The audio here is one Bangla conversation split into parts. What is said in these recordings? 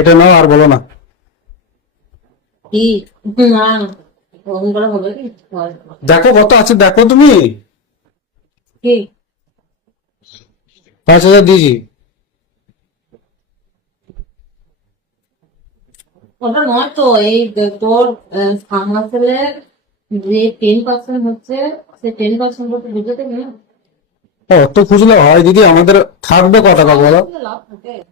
এটা নাও আর বলো না। দেখো কত আছে দেখো তুমি। পাঁচ হাজার দিয়েছি ওটা নয় তো এই তোর ফার্মাসেলের যে টেন পার্সেন্ট হচ্ছে সে টেন পার্সেন্ট করতে বুঝে দেবে না? অত খুঁজলে হয় দিদি আমাদের থাকবে কত টাকা বলো? লাভ থাকে। ফার্মাসেল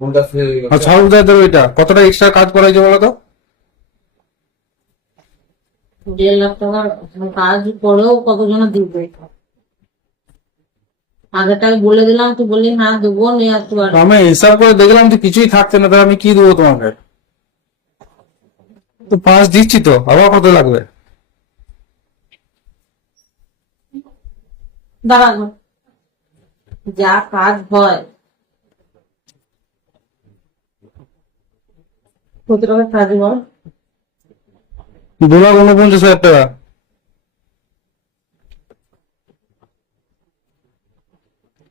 ওইটা কতটা এক্সট্রা কাজ করা হয়েছে বলো তো দেড় লাখ টাকার কাজ করেও কতজন দিবে? আগেটাই বলে দিলাম তুই বললি হ্যাঁ দেবো নিয়ে আসতে পারব। আমি হিসাব করে দেখলাম যে কিছুই থাকছে না তাহলে আমি কি দেবো তোমাকে? তো পাঁচ দিচ্ছি তো আবার কত লাগবে? দাঁড়ানো যা কাজ হয় কত টাকা কাজ বল দু লাখ উনপঞ্চাশ হাজার টাকা।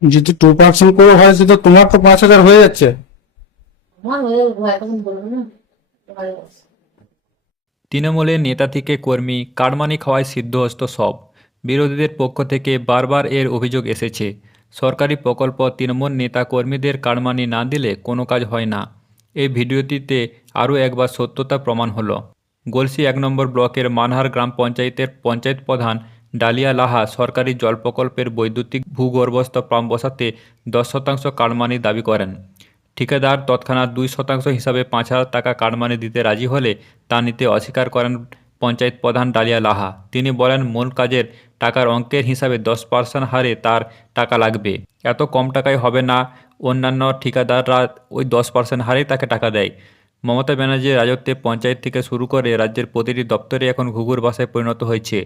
যদি টু পার্সেন্ট করে হয় সেটা তোমার তো পাঁচ হাজার হয়ে যাচ্ছে। হয়ে। তৃণমূলের নেতা থেকে কর্মী কারমানি খাওয়ায় সিদ্ধহস্ত সব। বিরোধীদের পক্ষ থেকে বারবার এর অভিযোগ এসেছে। সরকারি প্রকল্প তৃণমূল নেতা কর্মীদের কারমানি না দিলে কোনো কাজ হয় না। এই ভিডিওটিতে আরও একবার সত্যতা প্রমাণ হলো। গলসি এক নম্বর ব্লকের মানহার গ্রাম পঞ্চায়েতের পঞ্চায়েত প্রধান ডালিয়া লাহা সরকারি জল প্রকল্পের বৈদ্যুতিক ভূগর্ভস্থ পাম্প বসাতে দশ শতাংশ কারমানি দাবি করেন। ঠিকাদার তৎক্ষণাৎ দুই শতাংশ হিসাবে পাঁচ হাজার টাকা কাটমানি দিতে রাজি হলে তা নিতে অস্বীকার করেন পঞ্চায়েত প্রধান ডালিয়া লাহা। তিনি বলেন, মূল কাজের টাকার অঙ্কের হিসাবে দশ পার্সেন্ট হারে তার টাকা লাগবে। এত কম টাকায় হবে না। অন্যান্য ঠিকাদাররা ওই দশ পার্সেন্ট হারেই তাকে টাকা দেয়। মমতা ব্যানার্জির রাজত্বে পঞ্চায়েত থেকে শুরু করে রাজ্যের প্রতিটি দপ্তরে এখন ঘুঘুর বাসায় পরিণত হয়েছে,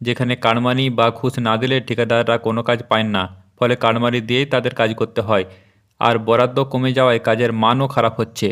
যেখানে কারমানি বা ঘুষ না দিলে ঠিকাদাররা কোনো কাজ পায় না, ফলে কারমানি দিয়েই তাদের কাজ করতে হয়। আর বরাদ্দ কমে যাওয়ায় কাজের মানও খারাপ হচ্ছে।